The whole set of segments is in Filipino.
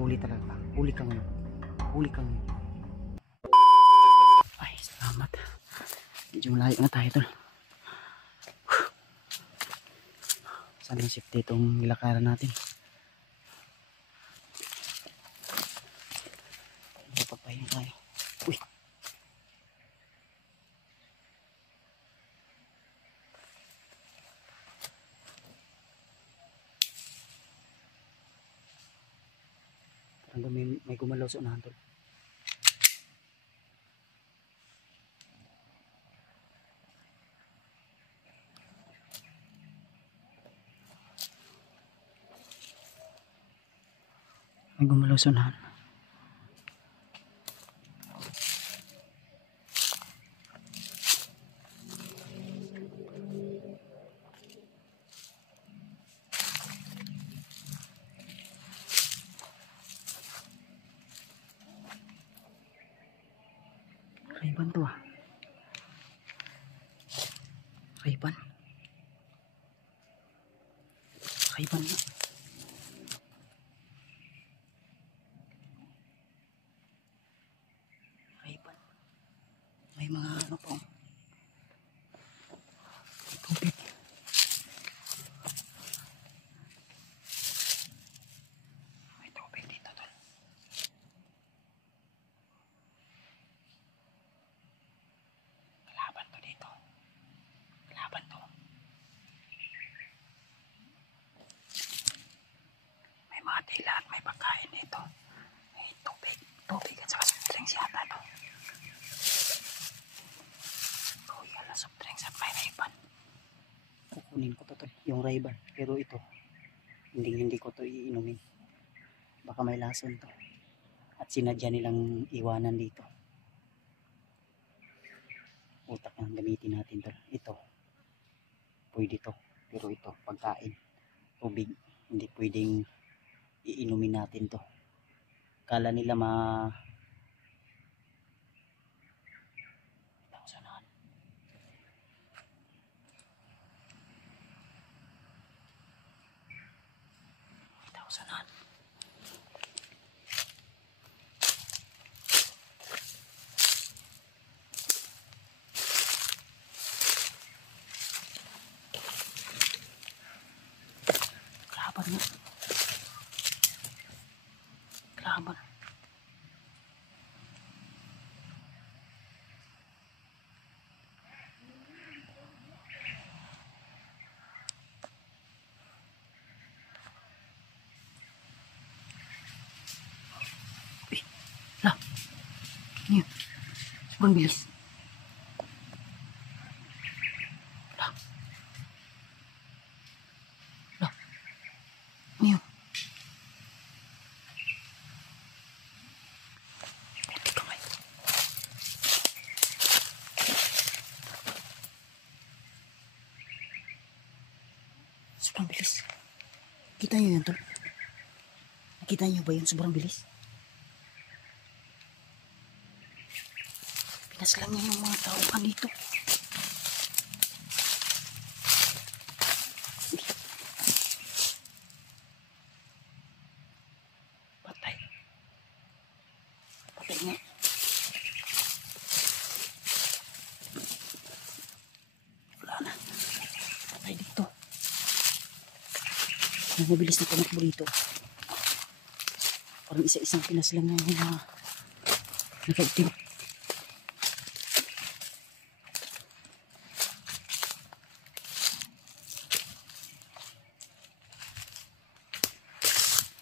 Huli talaga. Huli kang yun. Huli kang yun. Ay, salamat. Medyo malayo na tayo tol. Sana safety itong nilakaran natin. Pagpapahinga tayo. Uy! Parang may gumalaw sa unahan tol. May gumalaw sa unahan. Rayban to ah. Rayban. Rayban na. Rayban. May mga ano po. Tubig. May tubig dito tol. Kalaban to dito. Kalaban to. May mga tila at may pagkain dito. May tubig. Tubig at saka soft drinks yata to. Royal na soft drinks at may Rayban. Kukunin ko to tol. Yung Rayban. Pero ito. Hindi ko to iinumin. Baka may lason to. At sinadya nilang iwanan dito. Utak ang gamitin natin to. Ito. Pwede to. Pero ito. Pagkain. Tubig. Hindi pwedeng iinumin natin to. Kala nila tausanan. Tausanan. Kalaban nga. Kalaban. Uy. Lah. Niyo. Sobrang bilis. Lah. Lah. Niyo. Sobrang bilis. Kita nyo yan tol. Nakita nyo ba yun? Sobrang bilis. Pinaslang niya yung mga tao kan dito. Patay. Patay nga. Wala na. Patay dito. Mabilis na tumakbo dito. Parang isa-isang pinaslang na yung mga nakaitim.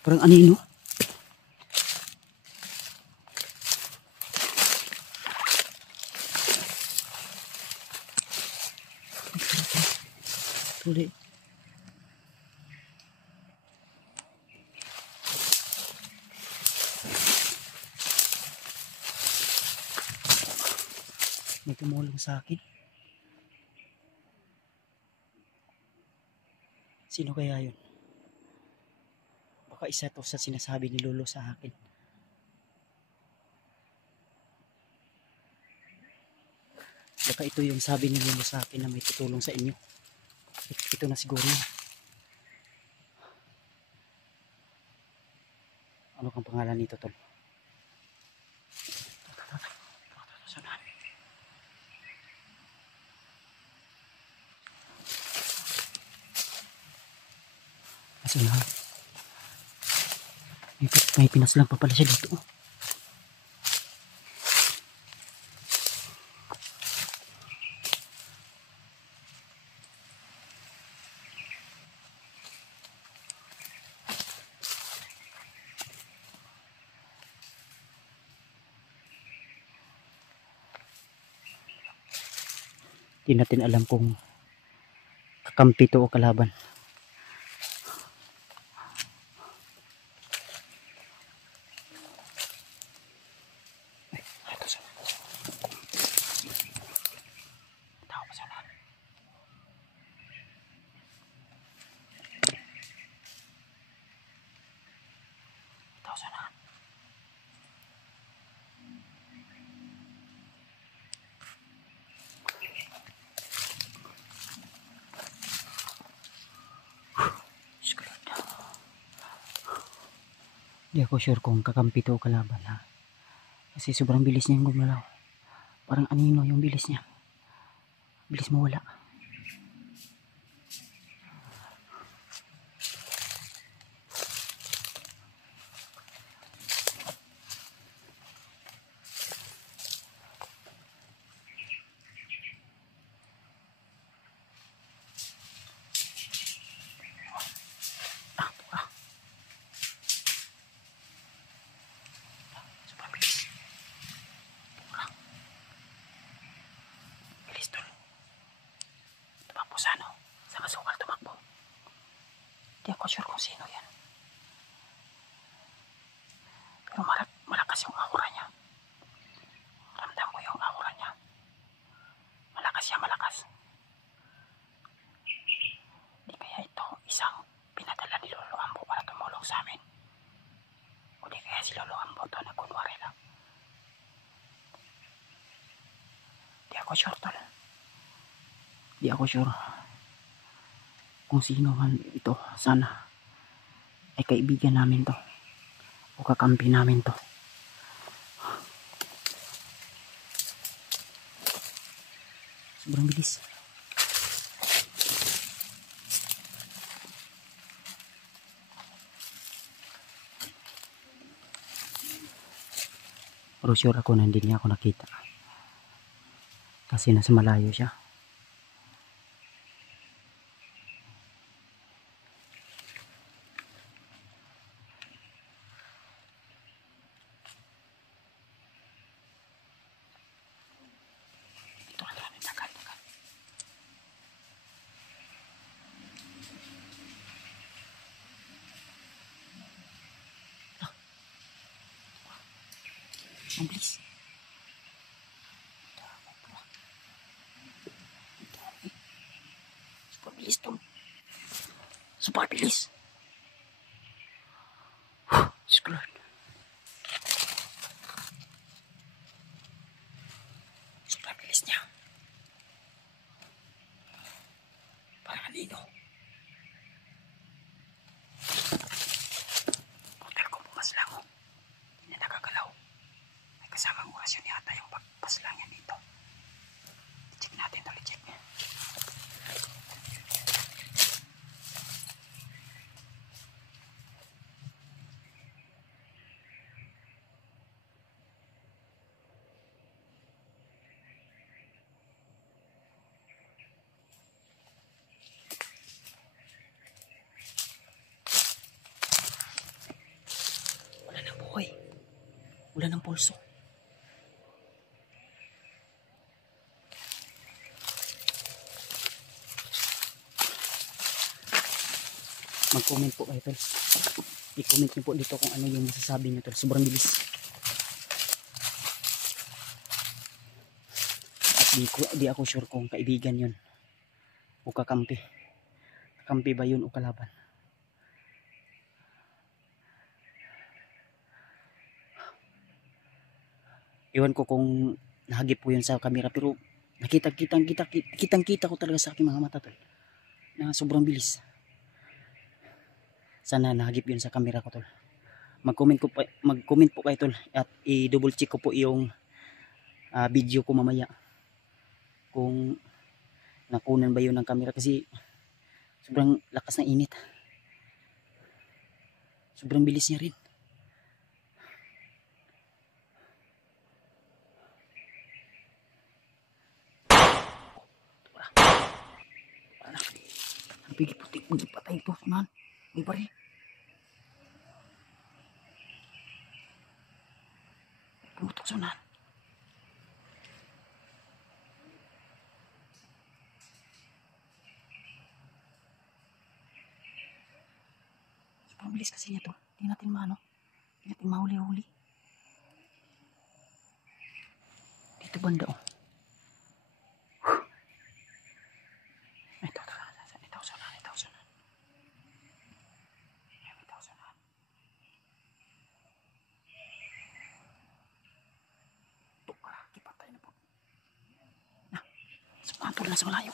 Parang anino. Tuloy. May tumulong sa akin. Sino kaya yun? Baka isa to sa sinasabi ni Lolo sa akin. Baka ito yung sabi ni Lolo sa akin na may tutulong sa inyo. Ito na siguro. Ano kang pangalan nito, tol? Asunahan. May pinaslang pa pala siya dito. Di natin alam kung kakampi to o kalaban. Di ako sure kung kakampi to o kalaban, ha. Kasi sobrang bilis niya gumalaw. Parang anino yung bilis niya. Bilis mawala. Di ako sure kung sino yan. Pero malakas yung aura niya. Ramdam ko yung aura niya. Malakas siya, malakas. Di kaya ito isang pinadala ni Lolo Ambo para tumulong sa amin. O di kaya si Lolo Ambo to nagkunwari lang. Di ako sure, tol. Di ako sure kung sino man ito. Sana ay kaibigan namin to o kakampi namin to. Sobrang bilis. Pero sure ako na hindi niya ako nakita kasi nasa malayo siya. Ang bilis. Super bilis to. Super bilis. Lord. Super bilis niya. Parang anino. Hotel ko bukas lang. Hindi na nakagalaw. May kasamang orasyon yata yung pagpaslang yan dito. I-check natin ito. I-check niya. Wala ng buhay. Wala ng pulso. Mag-comment po kayo, tol. I-comment nyo po dito kung ano yung masasabi nyo, tol. Sobrang bilis. At di ako sure kung kaibigan yun o kakampi. Kakampi ba yun o kalaban? Iwan ko kung nahagip po yun sa camera, pero kitang-kita ko talaga sa aking mga mata, tol, na sobrang bilis. Sana nahagip yun sa camera ko, tol. mag-comment po kayo tol, at i-double check ko po yung video ko mamaya kung nakunan ba yun ng camera, kasi sobrang lakas ng init, sobrang bilis niya rin. Pigi putik magpatay ito man, may pare pumutok sunan. Sobrang bilis kasi niya to, hindi natin maano, hindi natin mahuli-huli. Dito banda oh. Pantol na sa malayo.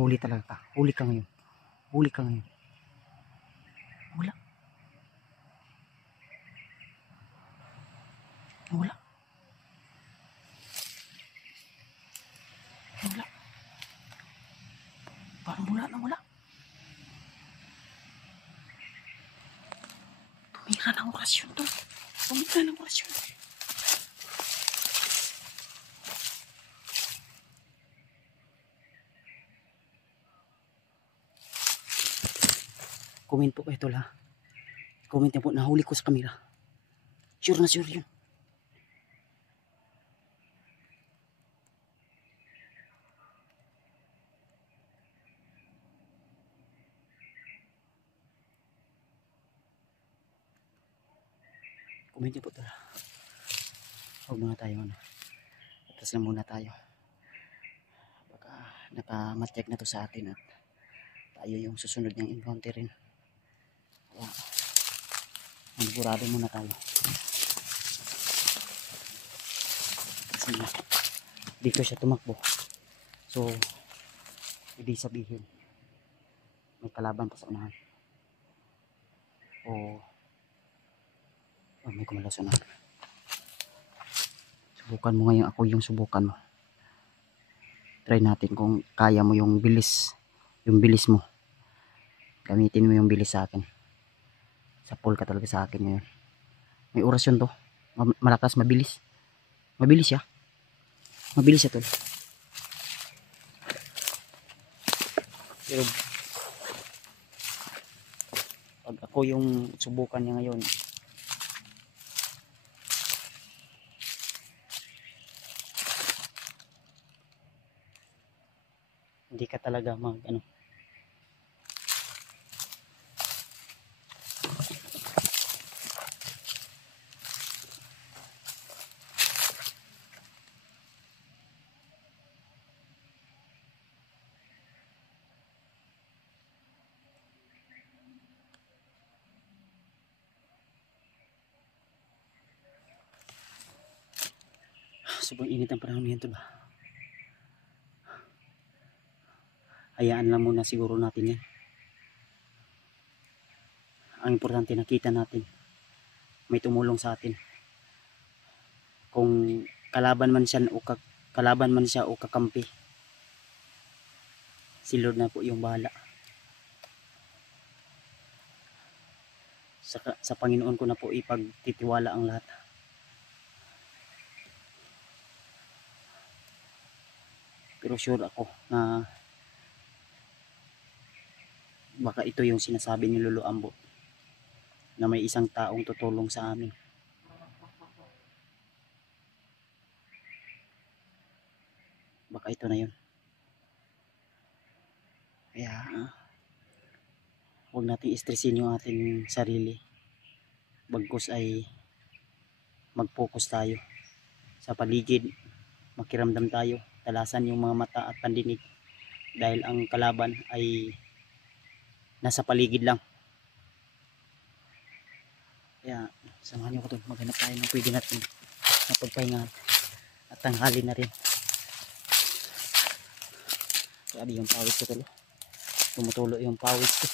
Huli talaga ka. Huli ka ngayon. Huli ka ngayon. Wala. Wala. Wala. Parang wala na wala. Tumira ng orasyon to. Tumira ng orasyon. Comment po kayo tol ha. Comment niyo po, nahuli ko sa camera. Sure na sure yun. Comment niyo po tol ha. Huwag muna tayo ano. Atas na muna tayo. Baka nakamatyak na to sa atin at tayo yung susunod niyang encounter rin. Kaya manigurado muna tayo. Kasi dito siya tumakbo. So hindi sabihin may kalaban pa sa unahan. O may kumalas na. Subukan mo ngayon, ako yung subukan mo. Try natin kung kaya mo yung bilis mo. Gamitin mo yung bilis sa akin. Sapol ka talaga sa akin ngayon. May orasyon to. Malakas, mabilis. Mabilis siya. Mabilis siya tol. Pero pag ako yung subukan niya ngayon, hindi ka talaga mag ano. sobrang init ang panahon ngayon, tol. Hayaan lang muna siguro natin yan. Ang importante, nakita natin may tumulong sa atin. Kung kalaban man siya o kakampi, si Lord na po yung bahala. Sa Panginoon ko na po ipagtitiwala ang lahat. Pero sure ako na baka ito yung sinasabi ni Lolo Ambo, na may isang taong tutulong sa amin. Baka ito na yun. Kaya huwag nating istresin yung ating sarili. Bagkus ay mag-focus tayo sa paligid. Makiramdam tayo. Talasan yung mga mata at pandinig. Dahil ang kalaban ay nasa paligid lang. Kaya samahan nyo ko doon. Maghanap tayo ng pwede natin na pagpahinga. At tanghali na rin. Grabe yung pawis ko tulo. Tumutulo yung pawis ko.